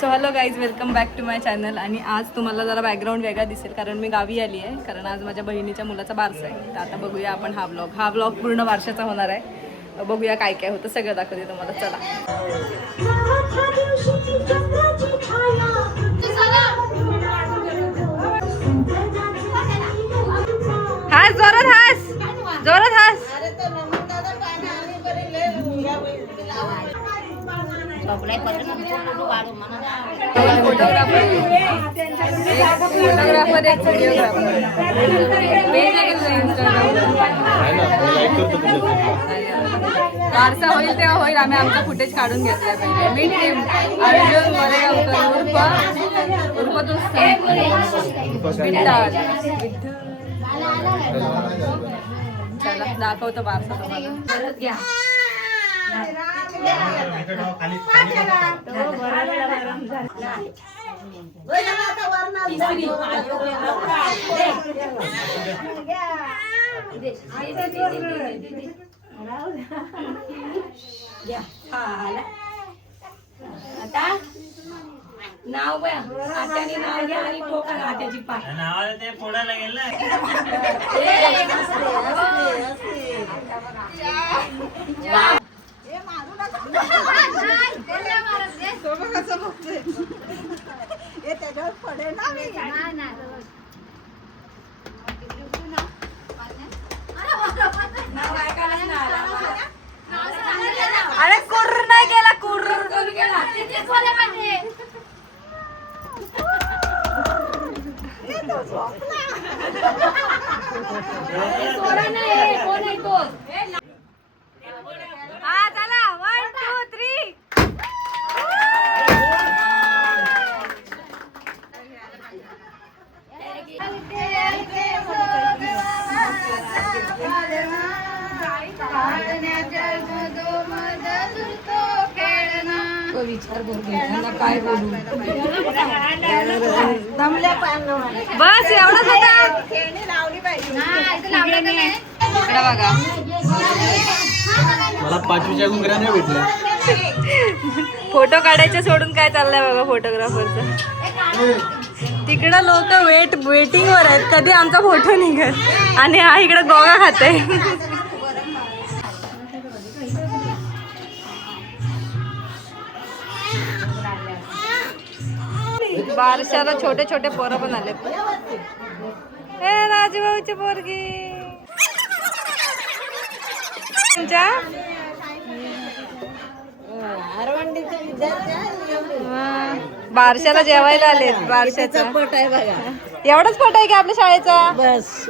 So hello guys, welcome back to my channel. आणि आज तुम्हाला जरा बॅकग्राऊंड वेगळा दिसेल कारण मी गावी आली आहे, कारण आज माझ्या बहिणीच्या मुलाचा बारसा आहे. तर आता बघूया आपण हा ब्लॉग पूर्ण बारशाचा होणार आहे. बघूया काय काय होतं, सगळं दाखवते तुम्हाला. चला. हास जोरात, हास जोरात, हास. फोटोग्राफर एक व्हिडिओग्राफर वारसा होईल तेव्हा होईल. आम्ही आमचा फुटेज काढून घेतला पाहिजे. मी टीम अर्जुन चला दाखवतो वारसा तुम्हाला. घ्या आता नाव बघ, आत्याने नाव घ्या आणि ठोका आत्याची पाय. नावाला ते फोडायला गेलं. अरे कुर्र नाही गेला, कुर्र गेला. हा चला, 1 2 3. विचार काय बोलू, बस एवढंच होतं. बघा मला 5वीच्या घुंगऱ्या नाही भेटल्या. फोटो काढायचे सोडून काय चाललंय बघा फोटोग्राफरचं. तिकडं लोक वेटिंग वर आहेत, कधी आमचा फोटो निघत. आणि हा इकडं गोगा खाते. बारशाला छोटे छोटे पोरं पण आले. हे राजूभाऊची पोरगी तुमच्या बारशाला जेवायला आले. बारशाचा पट आहे बघा, एवढाच पट आहे की आपल्या शाळेचा. बस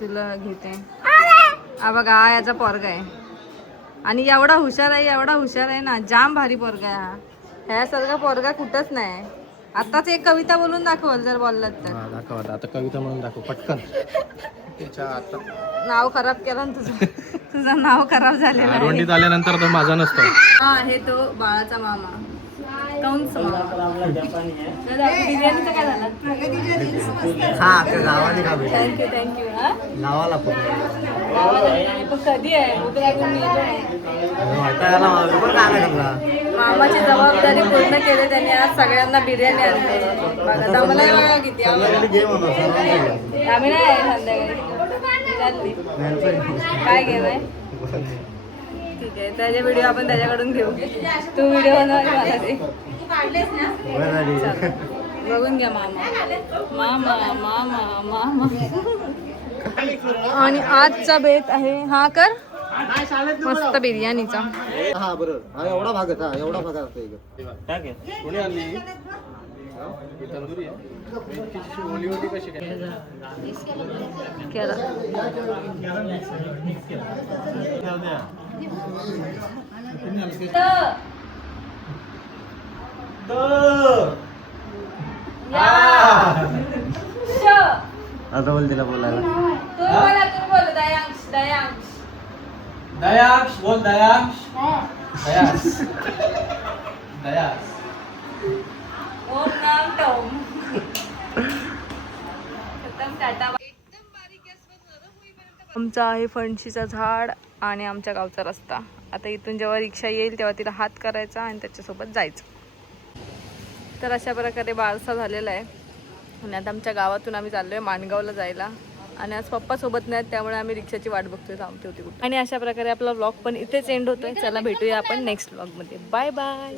तुला घेते. हा बघा, हा याचा पोरगा आहे आणि एवढा हुशार आहे ना, जाम भारी पोरगा आहे हा. ह्यासारखा पोरगा कुठंच नाही. आताच एक कविता बोलून दाखवल जर बोललात तर. दाखव आता कविता म्हणून दाखव पटकन. नाव खराब केलं ना तुझं नाव खराब झालेलं आहे. आरवंडीत आल्यानंतर तो माझा नसतो. हा आहे तो बाळाचा मामा, कंस मामा. बिर्याणीचं काय झालं? थँक्यू. हा गावाला पण कधी आहे? मामाची जबाबदारी पूर्ण केली त्यांनी. आज सगळ्यांना बिर्याणी आणते बघा. आम्हाला किती आम्ही नाही संध्याकाळी काय घेणार. ठीक आहे, त्याचे व्हिडिओ आपण त्याच्याकडून घेऊ. तू व्हिडिओ बनव मला ते बघून घ्या. मामा. आणि आजचा बेत आहे हा कर मस्त बिर्याणीचा. हा बरोबर, हा एवढा भाग आहे, एवढा भाग असतो. कोणी आणली तंदुरी आहे कशी केला. आता बोल तिला बोलायला. तू बोल दयांश बोल. दयांश ओम नाम टोम. आमचा आहे फणशीचा झाड आणि आमच्या गावचा रस्ता आता इथून जेव्हा रिक्षा येईल तेव्हा तिला हात करायचा आणि त्याच्यासोबत जायचं. तर अशा प्रकारे बारसा झालेला आहे आणि आता आमच्या गावातून आम्ही चाललो आहे माणगावला जायला. आणि आज पप्पा सोबत नाहीत त्यामुळे आम्ही रिक्षाची वाट बघतोय थांबते होती कुठे. आणि अशा प्रकारे आपला व्लॉग पण इथेच एंड होतोय. चला भेटूया आपण नेक्स्ट व्लॉगमध्ये. Bye bye.